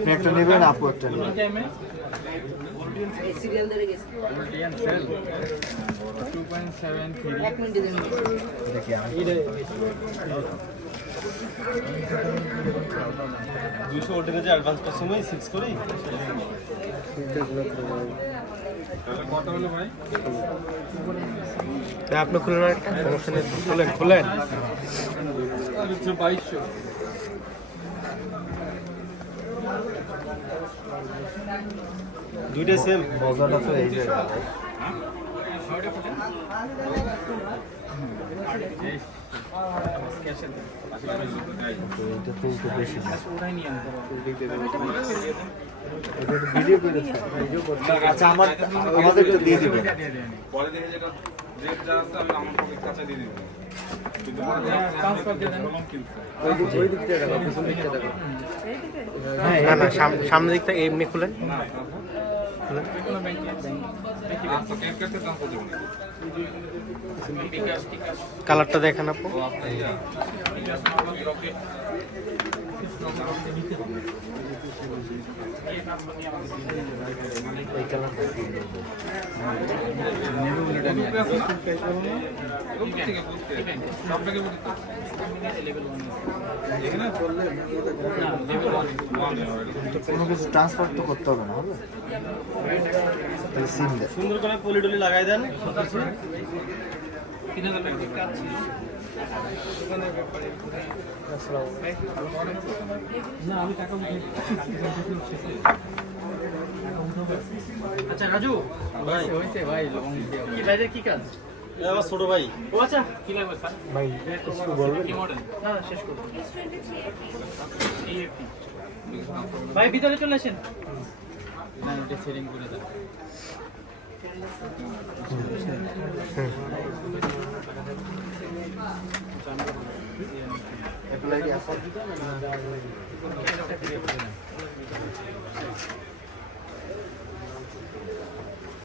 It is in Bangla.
আপনি একটা নেবেন আপু একটা নেবেন। দুশো ওল্টের যে অ্যাডভান্সটার সময় সিক্স করি আপনি খুলেন একটা সমস্যা নেই। খুলেন খুলেন। দুইটাই সেম মজাটা তো এই জায়গায় এটা তো একটু বেশি ভিডিও ভিডিও আচ্ছা আমার আমাদের একটু দিয়ে দিবেন। পরে দেখে যেটা রেট যা আছে আমি আমার পক্ষে কাছে দিয়ে দিব। না না সাম- সামনের দিকটা এমনি খুলেন। কালারটা দেখেন আপু। এই কালারটা। কোনো কিছু ট্রান্সফার তো করতে হবে না সিম সুন্দর করে পলিটলি লাগাই দেন। আচ্ছা রাজু ভাই হয়েছে ভাই কি ভাইদের কি কাজ এ আমার ছোট ভাই ও আচ্ছা কি লাগবে স্যার ভাই একটু বলবেন কি মডেল না না শেষ করুন ভাই ভিতরে চলে আসেন না এটা সেটিং করে দাও অ্যাপ্লাই